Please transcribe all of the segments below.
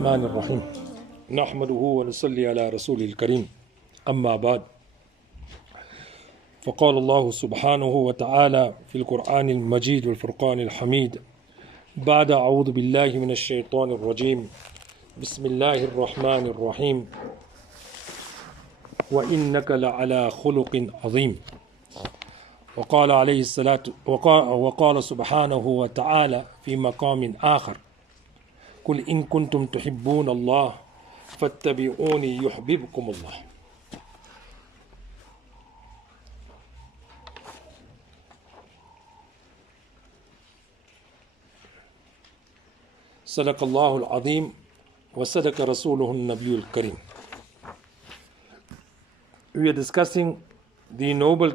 الرحمن الرحيم نحمده ونصلي على رسوله الكريم أما بعد فقال الله سبحانه وتعالى في القرآن المجيد والفرقان الحميد بعد أعوذ بالله من الشيطان الرجيم بسم الله الرحمن الرحيم وإنك لعلى خلق عظيم وقال عليه الصلاة وقال سبحانه وتعالى في مقام آخر قل إن كنتم تحبون الله فاتبعوني يحببكم الله. صدق الله العظيم وصدق رسوله النبي الكريم. We are discussing the noble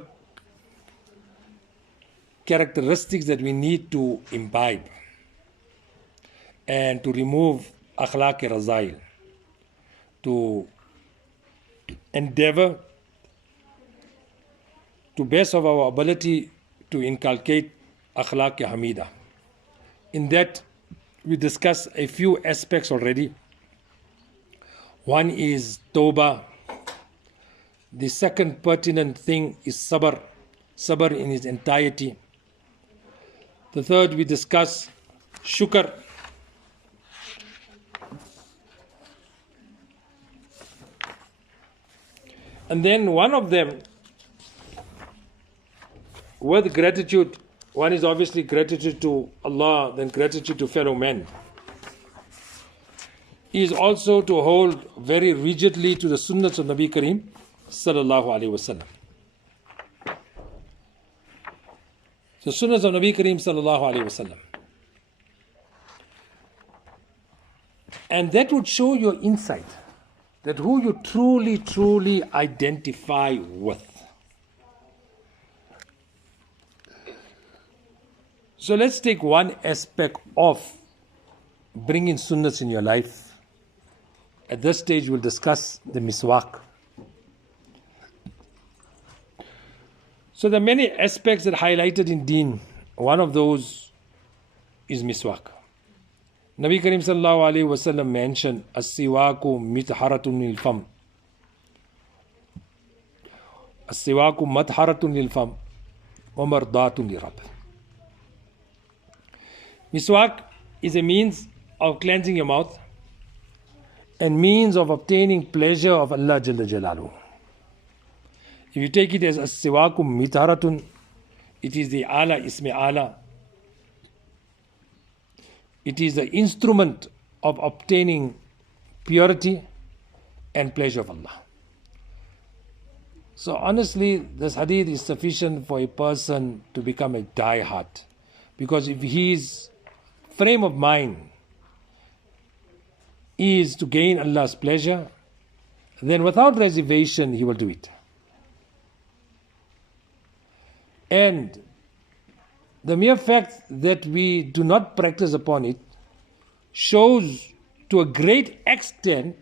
characteristics that we need to imbibe and to remove akhlaq razail, to endeavor to best of our ability to inculcate akhlaq hamida. In that we discuss a few aspects already. One is tawbah. The second pertinent thing is sabr in its entirety. The third we discuss shukr. And then one of them, with gratitude, one is obviously gratitude to Allah, then gratitude to fellow men, is also to hold very rigidly to the sunnahs of Nabi Kareem sallallahu alaihi wasallam. The sunnahs of Nabi Kareem sallallahu alaihi wasallam. And that would show your insight, that who you truly identify with. So let's take one aspect of bringing sunnahs in your life. At this stage we'll discuss the miswaak. So there are many aspects that are highlighted in deen. One of those is miswaak. Nabi Kareem sallallahu alayhi wa sallam mentioned as-siwaku mitharatun lil fam. As-siwaku matharatun lil fam wa mardatun li rabb. Miswaak is a means of cleansing your mouth and means of obtaining pleasure of Allah Jalla Jalaluhu. If you take it as as-siwaku mitharatun, it is the ala ismi ala. It is the instrument of obtaining purity and pleasure of Allah. So honestly, this hadith is sufficient for a person to become a die-hard. Because if his frame of mind is to gain Allah's pleasure, then without reservation he will do it. And the mere fact that we do not practice upon it shows to a great extent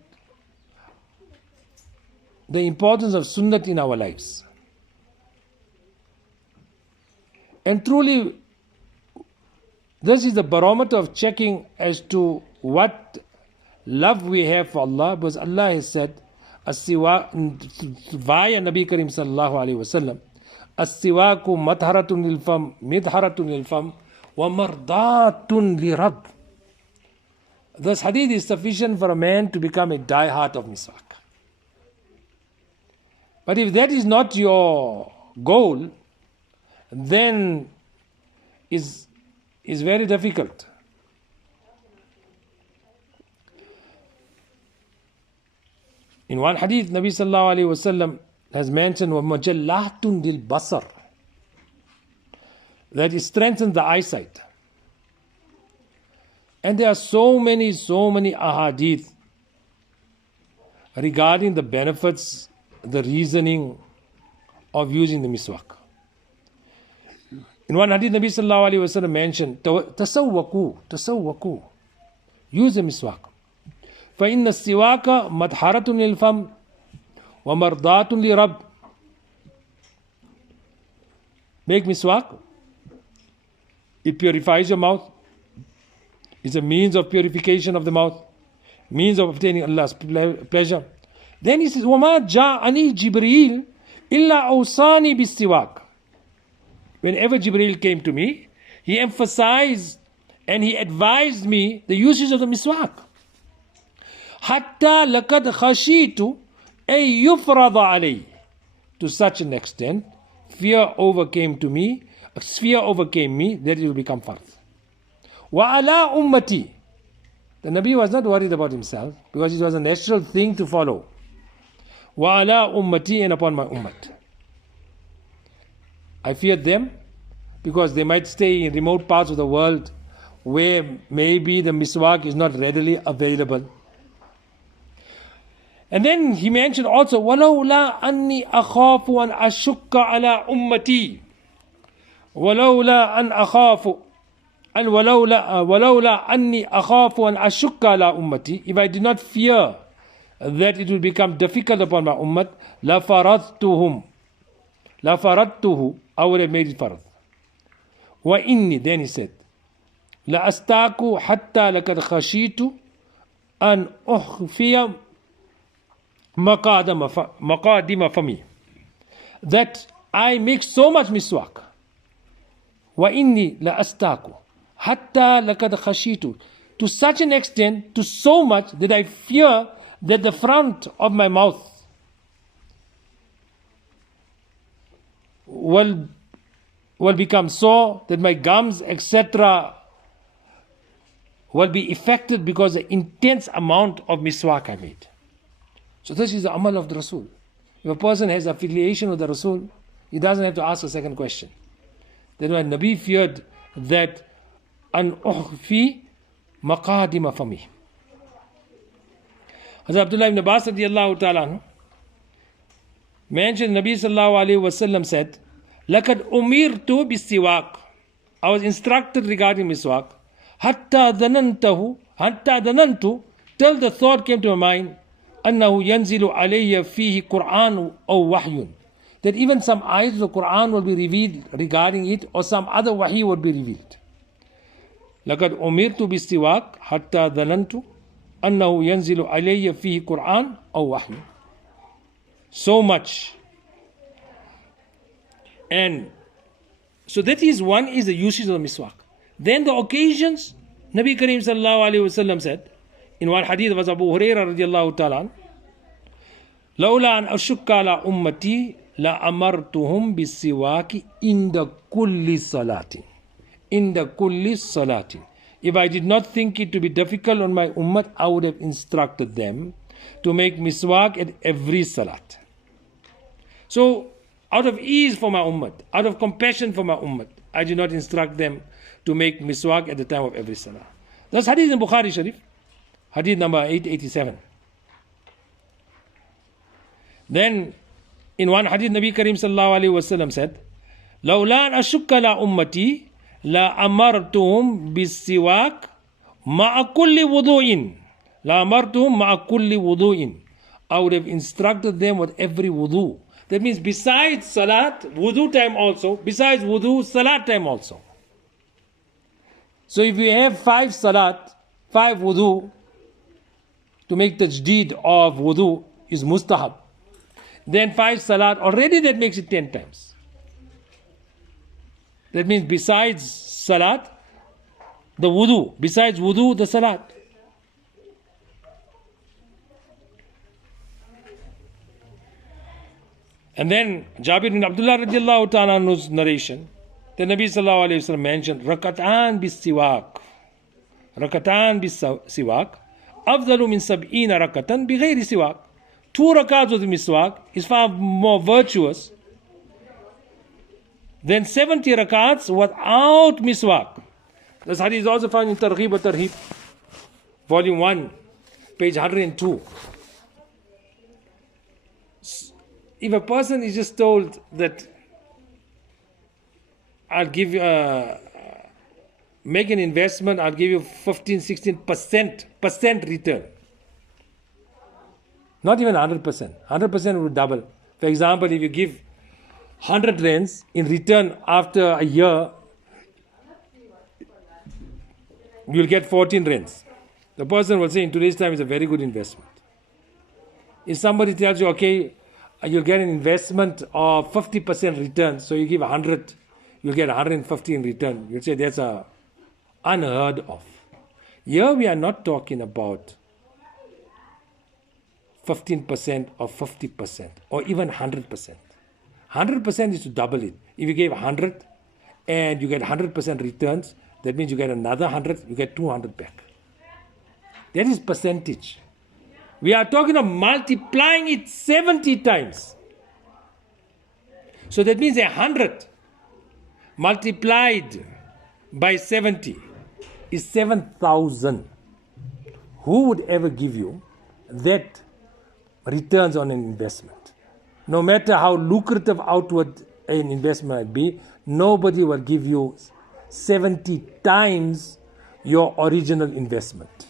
the importance of sunnah in our lives. And truly, this is the barometer of checking as to what love we have for Allah, because Allah has said, via Nabi Kareem sallallahu alayhi wa sallam, as-siwaku matharatun lil fam, midharatun lil fam, wa mardatun li rabb. This hadith is sufficient for a man to become a die-hard of miswaak. But if that is not your goal, then is very difficult. In one hadith, Nabi sallallahu alayhi wa sallam has mentioned وَمَجَلَّاتٌ لِلْبَصَرِ, that it strengthens the eyesight. And there are so many ahadith regarding the benefits, the reasoning of using the miswaak. In one hadith, Nabi sallallahu alayhi wa sallam mentioned tasawwaku, use the miswaak. فَإِنَّ السِّوَاكَ مَدْحَرَةٌ لِلْفَمِ وَمَرْضَاتٌ لِرَبِّ. Make miswaak. It purifies your mouth. It's a means of purification of the mouth. means of obtaining Allah's pleasure. Then he says, وَمَا جَاءَنِي جِبْرِيلٌ إِلَّا أَوْصَانِي بِالسِّوَاكِ. Whenever Jibreel came to me, he emphasized and he advised me the usage of the miswaak. حَتَّى لَقَدْ خَشِيتُ أَن يُفْرَضَ عَلَيْهِ. To such an extent, fear overcame me that it will become fardh. وَعَلَىٰ أُمَّتِي. The Nabi was not worried about himself because it was a natural thing to follow. وَعَلَىٰ أُمَّتِي, and upon my ummah. I feared them because they might stay in remote parts of the world where maybe the miswaak is not readily available. And then he mentioned also, وَلَوْلَا أَنِّي أَخَافُ أَنْ أَشُكَّ عَلَىٰ أُمَّتِي. وَلَوْلَا أَنْ أَخَافُ وَلَوْلَا أَنِّي أَخَافُ أَنْ أَشُكَّ عَلَىٰ أُمَّتِي. If I did not fear that it will become difficult upon my ummah, لَفَرَضْتُهُ, I would have made it fardh. وَإِنِّي, then he said, لَأَسْتَاكُ حَتَّى لَقَدْ خَشِيتُ أَنْ أُخْفِيَ مَقَادِمَ فَمِي. That I make so much miswaak. وَإِنِّي لَأَسْتَاكُ حَتَّى لَقَدْ خَشِيتُ. To such an extent, to so much that I fear that the front of my mouth will become sore, that my gums, etc., will be affected because of the intense amount of miswaak I made. So this is the amal of the Rasul. If a person has affiliation with the Rasul, he doesn't have to ask a second question. Then when Nabi feared that an ukhfi maqadima fami. Hazrat Abdullah ibn Abbas radiyallahu ta'ala mentioned Nabi sallallahu alayhi wa sallam said, لَقَدْ أُمِرْتُ بِالسِّوَاقِ. I was instructed regarding miswaak. حَتَّى ظَنَنْتُ, till the thought came to my mind, أَنَّهُ يَنْزِلُ عَلَيَّ فِيهِ قُرْآنُ أَوْ وَحْيٌ. That even some ayats of the Quran will be revealed regarding it, or some other wahi would be revealed. لَقَدْ أُمِرْتُ بِالسِّوَاقِ حَتَّى ظَنَنْتُ أَنَّهُ يَنْزِلُ عَلَيَّ فِيهِ قُرْآنُ أَوْ وَحْيٌ. So much. And so that is one, is the usage of the miswaak. Then the occasions, Nabi Kareem sallallahu alayhi wasallam said, in one hadith was Abu Hurairah radiallahu ta'ala, لَوْلَا أَنْ أَشُكَّ عَلَىٰ أُمَّتِي لَأَمَرْتُهُمْ بِالسِّوَاكِ عِنْدَ كُلِّ صَلَاةٍ. عِنْدَ كُلِّ صَلَاةٍ. If I did not think it to be difficult on my ummah, I would have instructed them to make miswaak at every salat. So, out of ease for my ummah, out of compassion for my ummah, I do not instruct them to make miswaak at the time of every salah. That's hadith in Bukhari Sharif, hadith number 887. Then, in one hadith, Nabi Kareem sallallahu alayhi wasallam said, لَوْلَا أَنْ أَشُكَّ عَلَىٰ أُمَّتِي لَأَمَرْتُهُمْ بِالسِّوَاكِ مَعَ كُلِّ وُضُوءٍ. لَأَمَرْتُهُمْ مَعَ كُلِّ وُضُوءٍ. I would have instructed them with every wudu. That means besides salat, wudu time also. Besides wudu, salat time also. So if you have 5 salat, 5 wudu, to make tajdeed of wudu is mustahab. Then 5 salat, already that makes it 10 times. That means besides salat, the wudu. Besides wudu, the salat. And then Jaabir bin Abdullah radiallahu ta'ala's narration, the Nabi sallallahu alayhi wa sallam mentioned, rakatan bis siwak. Rakatan bis siwak. Afdalu min sab'ina rakatan bi ghayri siwak. 2 rakats of the miswak is far more virtuous than 70 rakats without miswak. This hadith is also found in Targhib al-Tarhib, volume 1, page 102. If a person is just told that I'll give you make an investment, I'll give you 15-16% return. Not even 100%. 100% would double. For example, if you give 100 rands in return after a year, you'll get 14 rands. the person will say in today's time is a very good investment. If somebody tells you, okay, you'll get an investment of 50% return, so you give 100, you'll get 150 in return. You'll say that's unheard of. Here we are not talking about 15% or 50% or even 100%. 100% is to double it. If you gave 100 and you get 100% returns, that means you get another 100, you get 200 back. That is percentage. We are talking of multiplying it 70 times. So that means 100 multiplied by 70 is 7,000. Who would ever give you that returns on an investment? No matter how lucrative outward an investment might be, nobody will give you 70 times your original investment.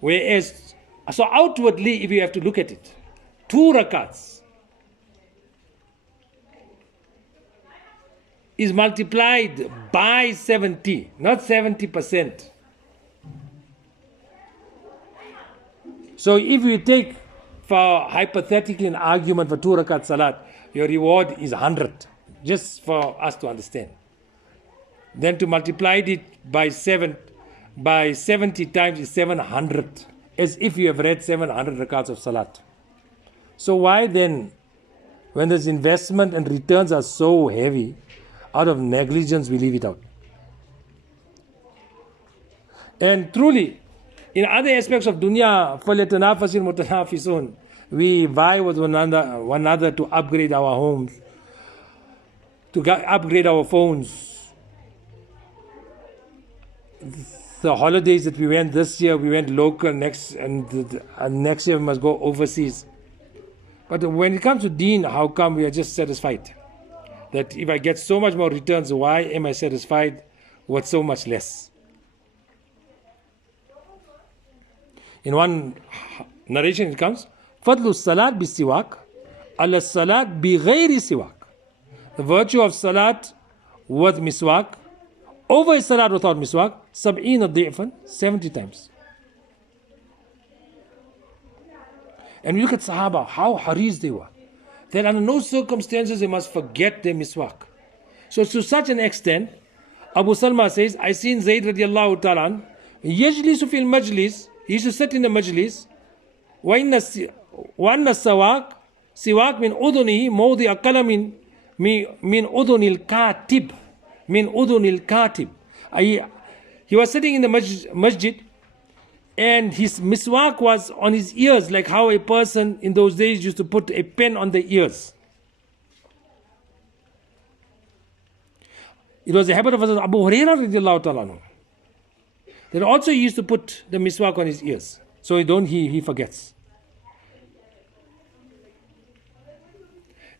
Whereas, so outwardly, if you have to look at it, 2 rakaats is multiplied by 70, not 70%. So if you take, for hypothetically an argument for 2 rakat salat, your reward is 100, just for us to understand. Then to multiply it by 70 times is 700, as if you have read 700 rakats of salat. So why then, when this investment and returns are so heavy, out of negligence we leave it out? And truly, in other aspects of dunya, فَلْيَتَنَافَسِ الْمُتَنَافِسُونَ, we vie with one another to upgrade our homes, to upgrade our phones. The holidays that we went this year, we went local, next year we must go overseas. But when it comes to deen, how come we are just satisfied? That if I get so much more returns, why am I satisfied with so much less? In one narration it comes, Fadlu salat bi siwak, ala salat bi ghayri siwak. The virtue of salat with miswaak, over a salat without miswaak, sab'ina di'fan, 70 times. And we look at Sahaba, how haris they were. That under no circumstances they must forget their miswaak. So to such an extent, Abu Salma says, I seen Zayd radiallahu ta'ala, yajlisu fil majlis, he used to sit in the majlis, wa inna siwak min udunihi mawdi aqala min udunil katib. Min udunil katib. He was sitting in the masjid, and his miswaak was on his ears, like how a person in those days used to put a pen on the ears. It was the habit of Abu Hurairah radiallahu ta'ala, that also he used to put the miswaak on his ears, so he forgets.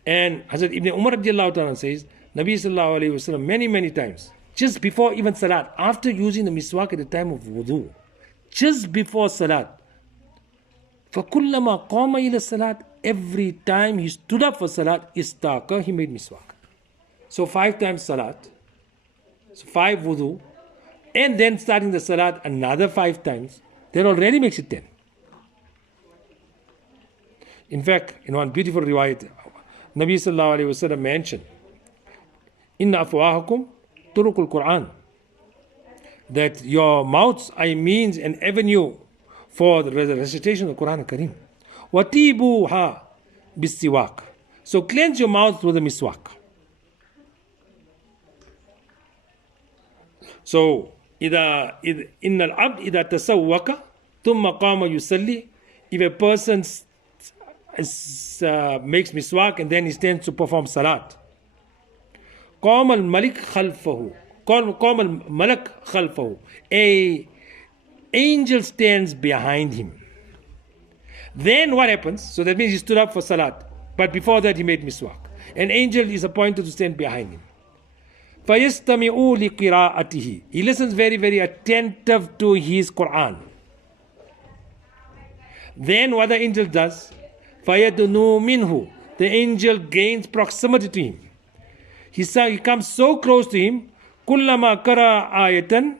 And Hazrat Ibn Umar radiallahu ta'ala says, Nabi sallallahu alayhi wa sallam many times, just before even salat, after using the miswaak at the time of wudu, just before salat, فَكُلَّمَا قَامَ إِلَى الصَّلَاةِ, every time he stood up for salat, istaka, he made miswaak. So 5 times salat, so 5 wudu, and then starting the salat another 5 times, that already makes it 10. In fact, in one beautiful riwayat, Nabi sallallahu alayhi wa sallam mentioned, Inna afwahakum turukul Quran, that your mouths are a means and avenue for the recitation of the Quran Kareem. Watibuha bisiwak. So cleanse your mouth with a miswak. So innal abd idha tasawwaka thumma qama yusalli, if a person makes miswak and then he stands to perform salat, qama al-malik khalfahu, qama al-malak khalfahu, a angel stands behind him. Then what happens? So that means he stood up for salat, but before that he made miswak. An angel is appointed to stand behind him. فَيَسْتَمِعُوا لِقِرَاءَتِهِ, he listens very attentive to his Quran. Then what the angel does, فَيَدْنُوا مِنْهُ, the angel gains proximity to him. He comes so close to him, كُلَّمَا قَرَأَ آيَةً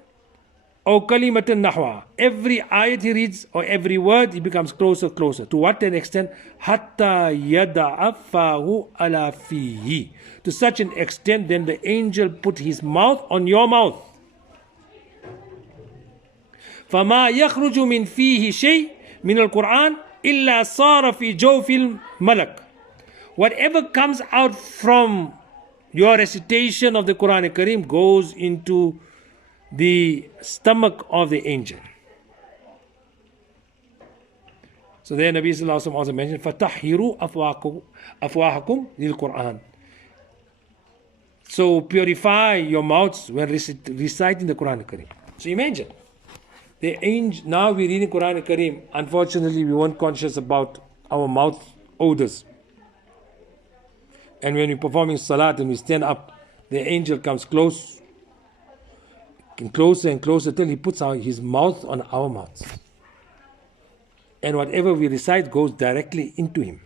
أو كلمة نحوها. Every ayat he reads or every word he becomes closer, closer. To what an extent? حتى يدع فاه على فيه. To such an extent, then the angel put his mouth on your mouth. فما يخرج من فيه شيء من القرآن إلا صار في جوف الملك. Whatever comes out from your recitation of the Quran Kareem goes into the stomach of the angel. So there Nabi Sallallahu Alaihi Wasallam also mentioned, فَتَحْهِرُوا أَفْوَاهَكُمْ لِلْقُرْآنِ. So purify your mouths when reciting the Quran Kareem. So imagine, the angel, now we're reading Quran Kareem, unfortunately we weren't conscious about our mouth odors. And when we're performing salat and we stand up, the angel comes closer and closer till he puts his mouth on our mouths. And whatever we recite goes directly into him.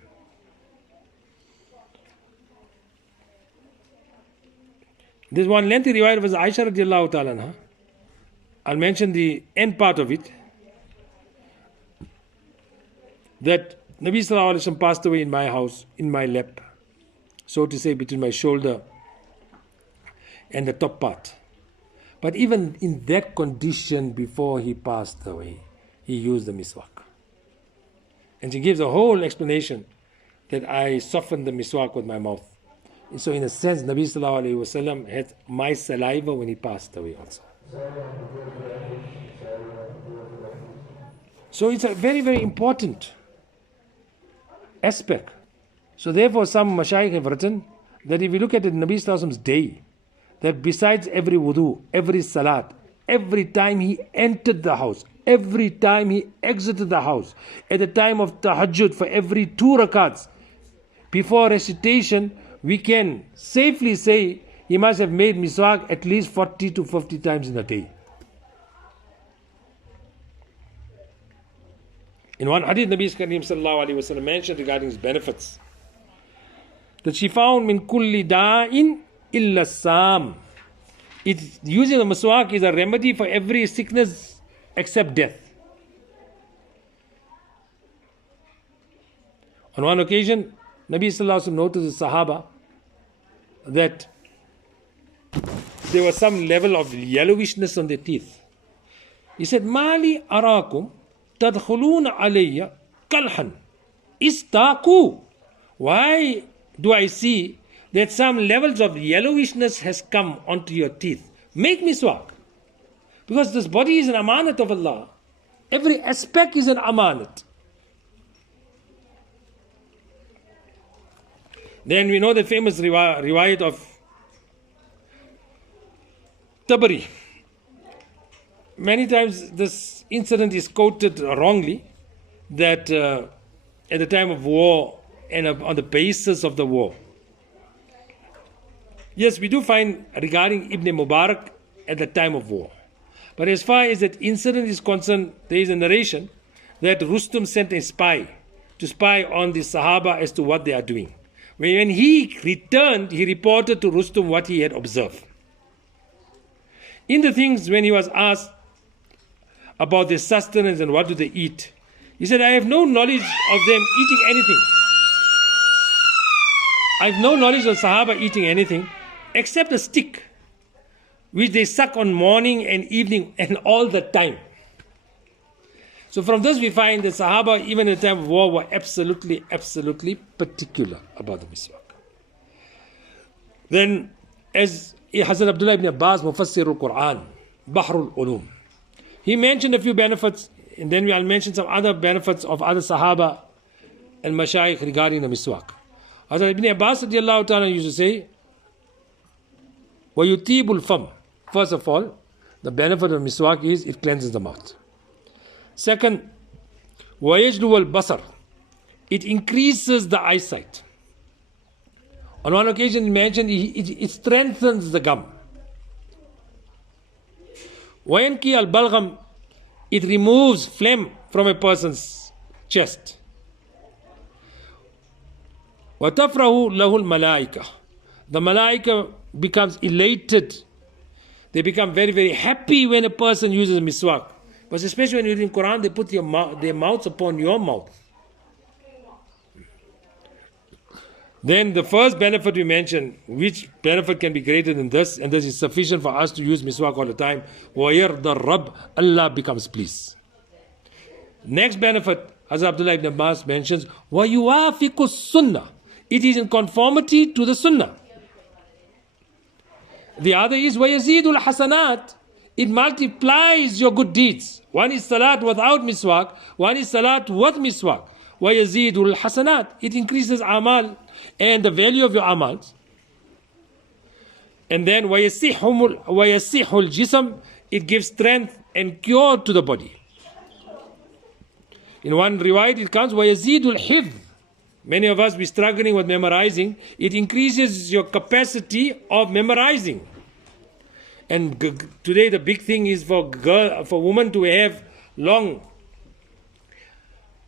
There's one lengthy riwayat of Aisha radiallahu ta'ala anha. I'll mention the end part of it. That Nabi Sallallahu Alaihi Wasallam passed away in my house, in my lap, so to say, between my shoulder and the top part. But even in that condition, before he passed away, he used the miswaak. And she gives a whole explanation that I softened the miswaak with my mouth. And so in a sense, Nabi Sallallahu Alaihi Wasallam had my saliva when he passed away also. So it's a very, very important aspect. So therefore some mashayikh have written that if you look at the Nabi Sallallahu Alaihi Wasallam's day, that besides every wudu, every salat, every time he entered the house, every time he exited the house, at the time of tahajjud, for every 2 rakaats, before recitation, we can safely say he must have made miswaak at least 40 to 50 times in a day. In one hadith, Nabi Kareem Sallallahu Alaihi Wasallam mentioned regarding his benefits, that she found min kulli da'in illa sam. Using the miswaak is a remedy for every sickness except death. On one occasion, Nabi Sallallahu Alaihi Wasallam noticed the Sahaba that there was some level of yellowishness on their teeth. He said, Mali arakum tadkhuluna alayya kalhan istaku. Why do I see that some levels of yellowishness has come onto your teeth? Make miswaak. Because this body is an amanat of Allah. Every aspect is an amanat. Then we know the famous riwayat of Tabari. Many times this incident is quoted wrongly, that at the time of war and on the basis of the war. Yes, we do find regarding Ibn Mubarak at the time of war. But as far as that incident is concerned, there is a narration that Rustum sent a spy to spy on the Sahaba as to what they are doing. When he returned, he reported to Rustum what he had observed. In the things, when he was asked about their sustenance and what do they eat, he said, I have no knowledge of them eating anything. I have no knowledge of Sahaba eating anything except a stick, which they suck on morning and evening and all the time. So from this we find that Sahaba, even at the time of war, were absolutely particular about the miswaak. Then, as Hazrat Abdullah ibn Abbas, Mufassir al-Quran, Bahrul Ulum, he mentioned a few benefits, and then I'll mention some other benefits of other Sahaba and Mashayikh regarding the miswaak. Hazrat ibn Abbas radiallahu ta'ala used to say, وَيُتِيبُ الْفَمْ. First of all, the benefit of miswaak is it cleanses the mouth. Second, وَيَجْلُوَ الْبَصَرِ. It increases the eyesight. On one occasion he mentioned it strengthens the gum. وَيَنْكِي الْبَلْغَمْ. It removes phlegm from a person's chest. وَتَفْرَهُ لَهُ الْمَلَائِكَةِ. The malaika becomes elated. They become very, very happy when a person uses a miswak. But especially when you're reading Quran, they put their mouths upon your mouth. Then the first benefit we mentioned, which benefit can be greater than this, and this is sufficient for us to use miswak all the time, وَيَرْضَ الرَّبْ, Allah becomes pleased. Next benefit, as Abdullah ibn Abbas mentions, وَيُوَافِقُ السُّنَّةِ, it is in conformity to the Sunnah. The other is وَيَزِيدُ الْحَسَنَاتِ, it multiplies your good deeds. One is salat without miswak, one is salat with miswak. وَيَزِيدُ الْحَسَنَاتِ, it increases amal and the value of your amals. And then وَيَصِحُ الْجِسْمِ, it gives strength and cure to the body. In one riwayat it comes وَيَزِيدُ الْحِفْظِ, many of us be struggling with memorizing. It increases your capacity of memorizing. And today the big thing is for women to have long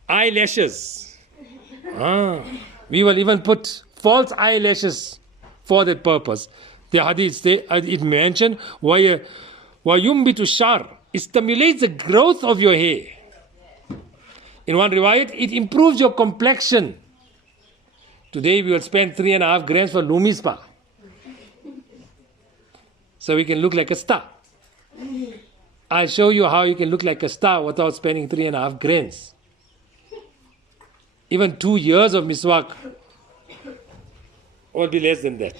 eyelashes. We will even put false eyelashes for that purpose. The hadith it mentioned وَيُنْبِتُ الشَّعْرِ, it stimulates the growth of your hair. In one riwayat, it improves your complexion. Today we will spend 3.5 grams for Lumi Spa, so we can look like a star. I'll show you how you can look like a star without spending 3.5 grams. Even 2 years of miswak will be less than that.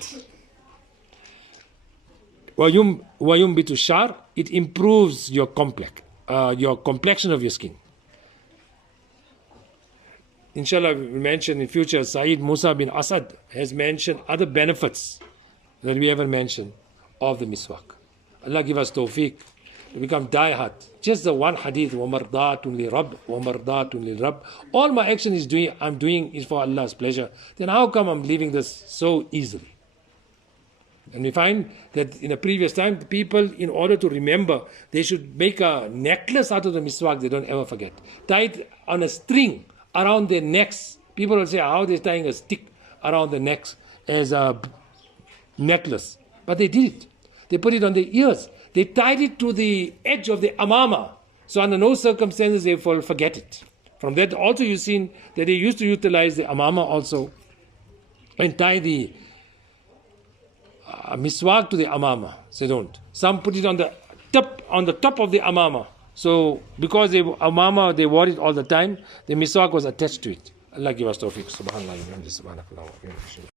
وَيُنْبِتُ الشَّعْرِ, it improves your complexion of your skin. Inshallah, we mention in future, Saeed Musa bin Asad has mentioned other benefits that we haven't mentioned of the miswak. Allah give us tawfiq to become die-hard. Just the one hadith, وَمَرْضَاتٌ لِرَبِّ وَمَرْضَاتٌ لِلْرَبِّ. All my action I'm doing is for Allah's pleasure. Then how come I'm leaving this so easily? And we find that in the previous time, the people, in order to remember, they should make a necklace out of the miswak they don't ever forget. Tie it on a string around their necks. People will say, how they're tying a stick around the necks as a necklace. But they did it. They put it on their ears. They tied it to the edge of the amama. So under no circumstances they will forget it. From that also you've seen that they used to utilize the amama also and tie the miswak to the amama. So they don't. Some put it on the top of the amama. So because amama they wore it all the time, the miswak was attached to it. Allah give us tawfiq. Subhanallah.